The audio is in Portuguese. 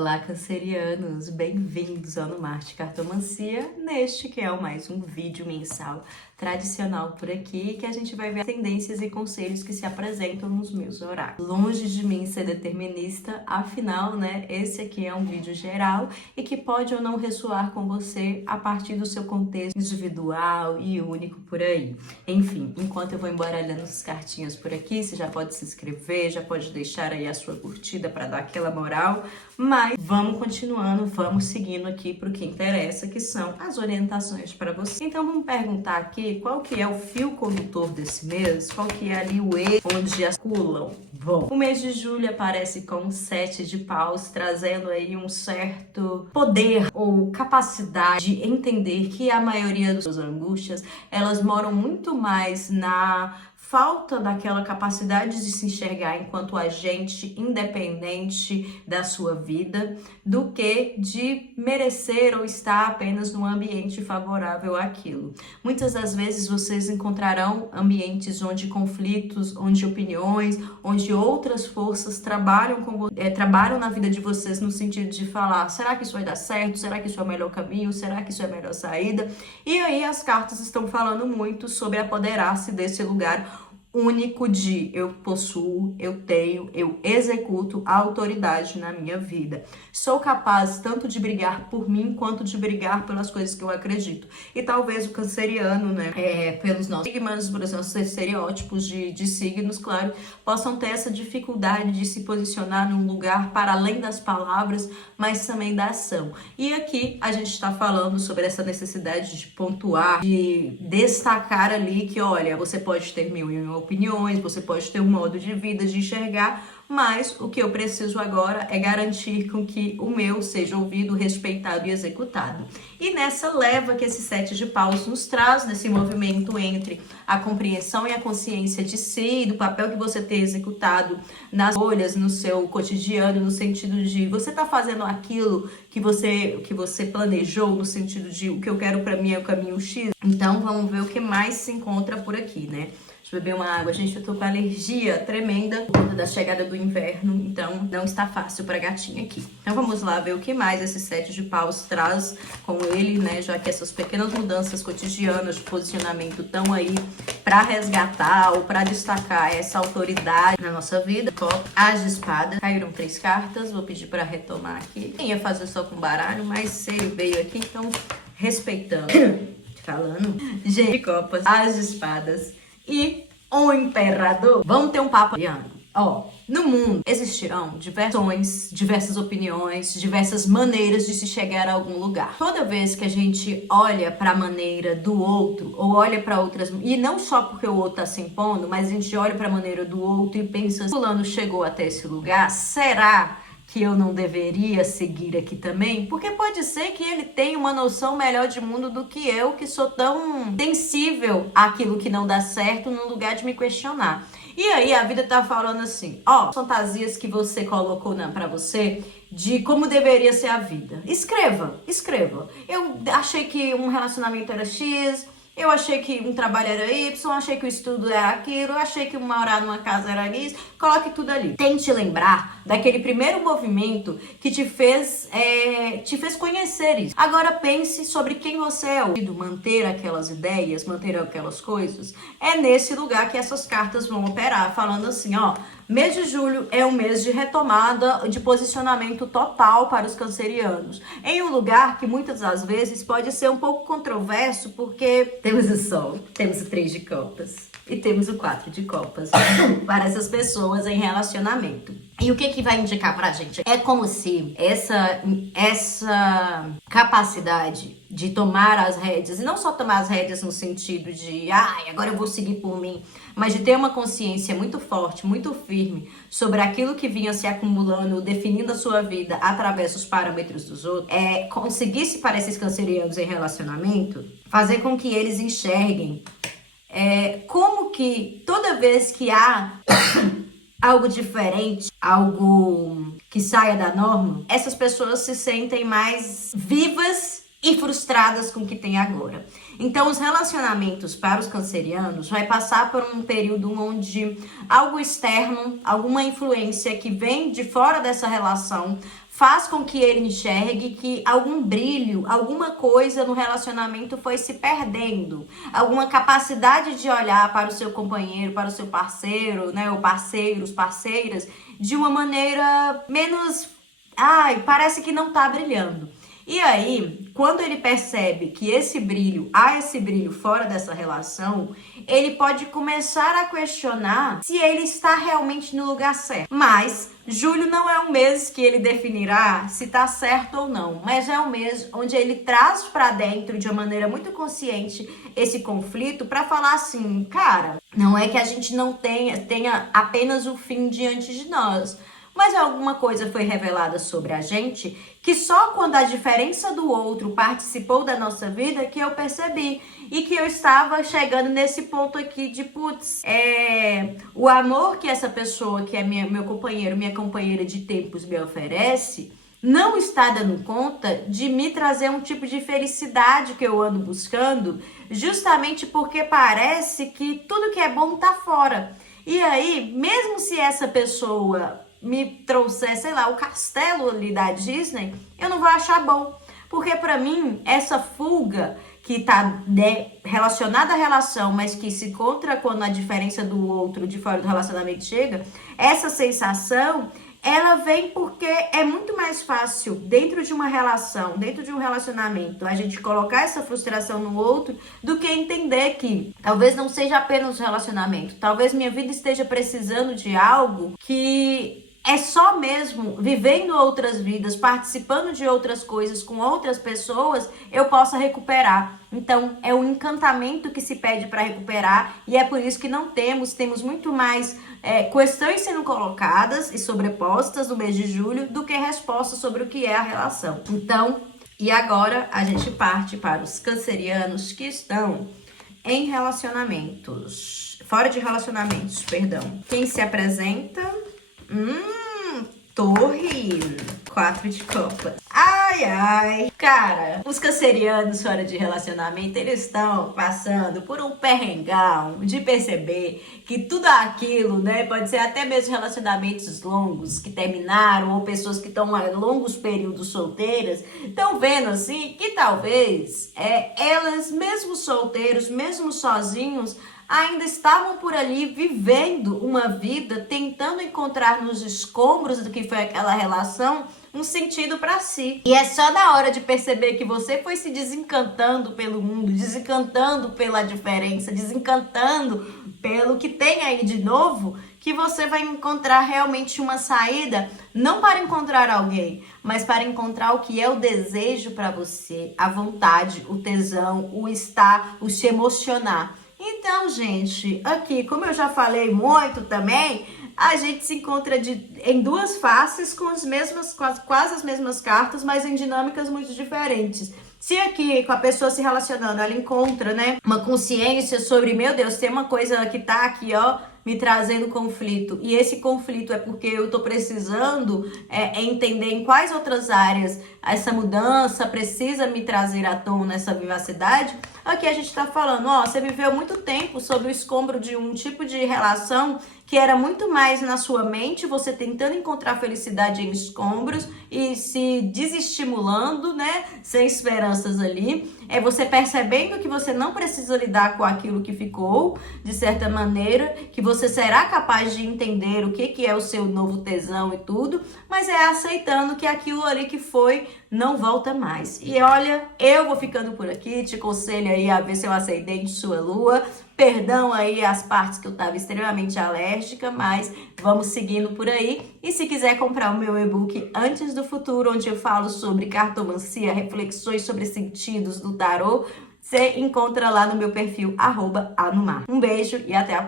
Olá, cancerianos! Bem-vindos ao No Marte Cartomancia, neste que é mais um vídeo mensal tradicional por aqui, que a gente vai ver as tendências e conselhos que se apresentam nos meus oráculos. Longe de mim ser determinista, afinal, né, esse aqui é um vídeo geral e que pode ou não ressoar com você a partir do seu contexto individual e único por aí. Enfim, enquanto eu vou embaralhando as cartinhas por aqui, você já pode se inscrever, já pode deixar aí a sua curtida para dar aquela moral, mas vamos continuando, vamos seguindo aqui para o que interessa, que são as orientações para você. Então vamos perguntar aqui qual que é o fio condutor desse mês, qual que é ali o eixo onde articulam. Bom, o mês de julho aparece com um 7 de paus, trazendo aí um certo poder ou capacidade de entender que a maioria das suas angústias, elas moram muito mais na falta daquela capacidade de se enxergar enquanto agente independente da sua vida, do que de merecer ou estar apenas num ambiente favorável àquilo. Muitas das vezes vocês encontrarão ambientes onde conflitos, onde opiniões, onde outras forças trabalham na vida de vocês no sentido de falar: será que isso vai dar certo? Será que isso é o melhor caminho? Será que isso é a melhor saída? E aí as cartas estão falando muito sobre apoderar-se desse lugar único de eu possuo, eu tenho, eu executo a autoridade na minha vida. Sou capaz tanto de brigar por mim quanto de brigar pelas coisas que eu acredito. E talvez o canceriano, né, pelos nossos sigmas, por exemplo, os estereótipos de signos, claro, possam ter essa dificuldade de se posicionar num lugar para além das palavras, mas também da ação. E aqui a gente está falando sobre essa necessidade de pontuar, de destacar ali que, olha, você pode ter mil e uma opiniões, você pode ter um modo de vida, de enxergar, mas o que eu preciso agora é garantir com que o meu seja ouvido, respeitado e executado. E nessa leva que esse 7 de paus nos traz, nesse movimento entre a compreensão e a consciência de si, do papel que você tem executado nas escolhas, no seu cotidiano, no sentido de você tá fazendo aquilo que você planejou, no sentido de o que eu quero para mim é o caminho X. Então vamos ver o que mais se encontra por aqui, né? Deixa eu beber uma água. Gente, eu tô com alergia tremenda por conta da chegada do inverno, então não está fácil pra gatinha aqui. Então vamos lá ver o que mais esse 7 de paus traz com ele, né? Já que essas pequenas mudanças cotidianas de posicionamento estão aí pra resgatar ou pra destacar essa autoridade na nossa vida. As de espada. Caíram 3 cartas, vou pedir pra retomar aqui. Eu ia fazer só com baralho, mas ele veio aqui, então respeitando. Falando. Gente, de copas, as de espadas e o imperador. Vamos ter um papo, ó, no mundo existirão diversas opiniões, diversas maneiras de se chegar a algum lugar. Toda vez que a gente olha para a maneira do outro, ou olha para outras, e não só porque o outro tá se impondo, mas a gente olha para a maneira do outro e pensa: fulano chegou até esse lugar, será que eu não deveria seguir aqui também? Porque pode ser que ele tenha uma noção melhor de mundo do que eu, que sou tão sensível àquilo que não dá certo, no lugar de me questionar. E aí a vida tá falando assim: ó, fantasias que você colocou pra você de como deveria ser a vida. Escreva. Eu achei que um relacionamento era X, eu achei que um trabalho era Y, achei que o estudo era aquilo, achei que morar numa casa era isso. Coloque tudo ali. Tente lembrar daquele primeiro movimento que te fez conhecer isso. Agora pense sobre quem você é. Manter aquelas ideias, manter aquelas coisas. É nesse lugar que essas cartas vão operar, falando assim, ó: mês de julho é um mês de retomada, de posicionamento total para os cancerianos. Em um lugar que muitas das vezes pode ser um pouco controverso, porque temos o Sol, temos o 3 de copas e temos o 4 de copas para essas pessoas em relacionamento. E o que vai indicar pra gente? É como se essa capacidade de tomar as rédeas, e não só tomar as rédeas no sentido de agora eu vou seguir por mim, mas de ter uma consciência muito forte, muito firme sobre aquilo que vinha se acumulando, definindo a sua vida através dos parâmetros dos outros, conseguisse para esses cancerianos em relacionamento, fazer com que eles enxerguem como que toda vez que há algo diferente, algo que saia da norma, essas pessoas se sentem mais vivas e frustradas com o que tem agora. Então, os relacionamentos para os cancerianos vai passar por um período onde algo externo, alguma influência que vem de fora dessa relação, faz com que ele enxergue que algum brilho, alguma coisa no relacionamento foi se perdendo. Alguma capacidade de olhar para o seu companheiro, para o seu parceiro, né? Ou parceiros, parceiras, de uma maneira menos... Ai, parece que não tá brilhando. E aí, quando ele percebe que há esse brilho fora dessa relação, ele pode começar a questionar se ele está realmente no lugar certo. Mas julho não é um mês que ele definirá se está certo ou não, mas é um mês onde ele traz para dentro de uma maneira muito consciente esse conflito para falar assim, cara, não é que a gente não tenha apenas o fim diante de nós, mas alguma coisa foi revelada sobre a gente que só quando a diferença do outro participou da nossa vida que eu percebi. E que eu estava chegando nesse ponto aqui de, putz, o amor que essa pessoa, que é meu companheiro, minha companheira de tempos me oferece, não está dando conta de me trazer um tipo de felicidade que eu ando buscando, justamente porque parece que tudo que é bom tá fora. E aí, mesmo se essa pessoa me trouxer, sei lá, o castelo ali da Disney, eu não vou achar bom. Porque pra mim, essa fuga que tá relacionada à relação, mas que se encontra quando a diferença do outro de fora do relacionamento chega, essa sensação, ela vem porque é muito mais fácil dentro de uma relação, dentro de um relacionamento, a gente colocar essa frustração no outro do que entender que talvez não seja apenas um relacionamento, talvez minha vida esteja precisando de algo que é só mesmo vivendo outras vidas, participando de outras coisas com outras pessoas, eu possa recuperar. Então, é um encantamento que se pede para recuperar e é por isso que não temos muito mais questões sendo colocadas e sobrepostas no mês de julho do que respostas sobre o que é a relação. Então, e agora a gente parte para os cancerianos que estão em relacionamentos, fora de relacionamentos, perdão. Quem se apresenta... Torre, 4 de copas. Ai, ai. Cara, os cancerianos fora de relacionamento, eles estão passando por um perrengão de perceber que tudo aquilo, né, pode ser até mesmo relacionamentos longos que terminaram ou pessoas que estão há longos períodos solteiras, estão vendo assim que talvez elas, mesmo solteiros, mesmo sozinhos, ainda estavam por ali vivendo uma vida, tentando encontrar nos escombros do que foi aquela relação um sentido para si. E é só na hora de perceber que você foi se desencantando pelo mundo, desencantando pela diferença, desencantando pelo que tem aí de novo, que você vai encontrar realmente uma saída, não para encontrar alguém, mas para encontrar o que é o desejo para você, a vontade, o tesão, o estar, o se emocionar. Então, gente, aqui, como eu já falei muito também, a gente se encontra em duas faces com quase as mesmas cartas, mas em dinâmicas muito diferentes. Se aqui, com a pessoa se relacionando, ela encontra, né, uma consciência sobre, meu Deus, tem uma coisa que tá aqui, ó, me trazendo conflito, e esse conflito é porque eu tô precisando entender em quais outras áreas essa mudança precisa me trazer à tona essa vivacidade. Aqui a gente tá falando, ó, você viveu muito tempo sob o escombro de um tipo de relação que era muito mais na sua mente, você tentando encontrar felicidade em escombros e se desestimulando, né, sem esperanças ali. É você percebendo que você não precisa lidar com aquilo que ficou, de certa maneira, que você será capaz de entender o que é o seu novo tesão e tudo, mas é aceitando que aquilo ali que foi não volta mais. E olha, eu vou ficando por aqui, te aconselho aí a ver seu ascendente, sua lua. Perdão aí as partes que eu estava extremamente alérgica, mas vamos seguindo por aí. E se quiser comprar o meu e-book Antes do Futuro, onde eu falo sobre cartomancia, reflexões sobre sentidos do tarô, você encontra lá no meu perfil @anumar. Um beijo e até a próxima.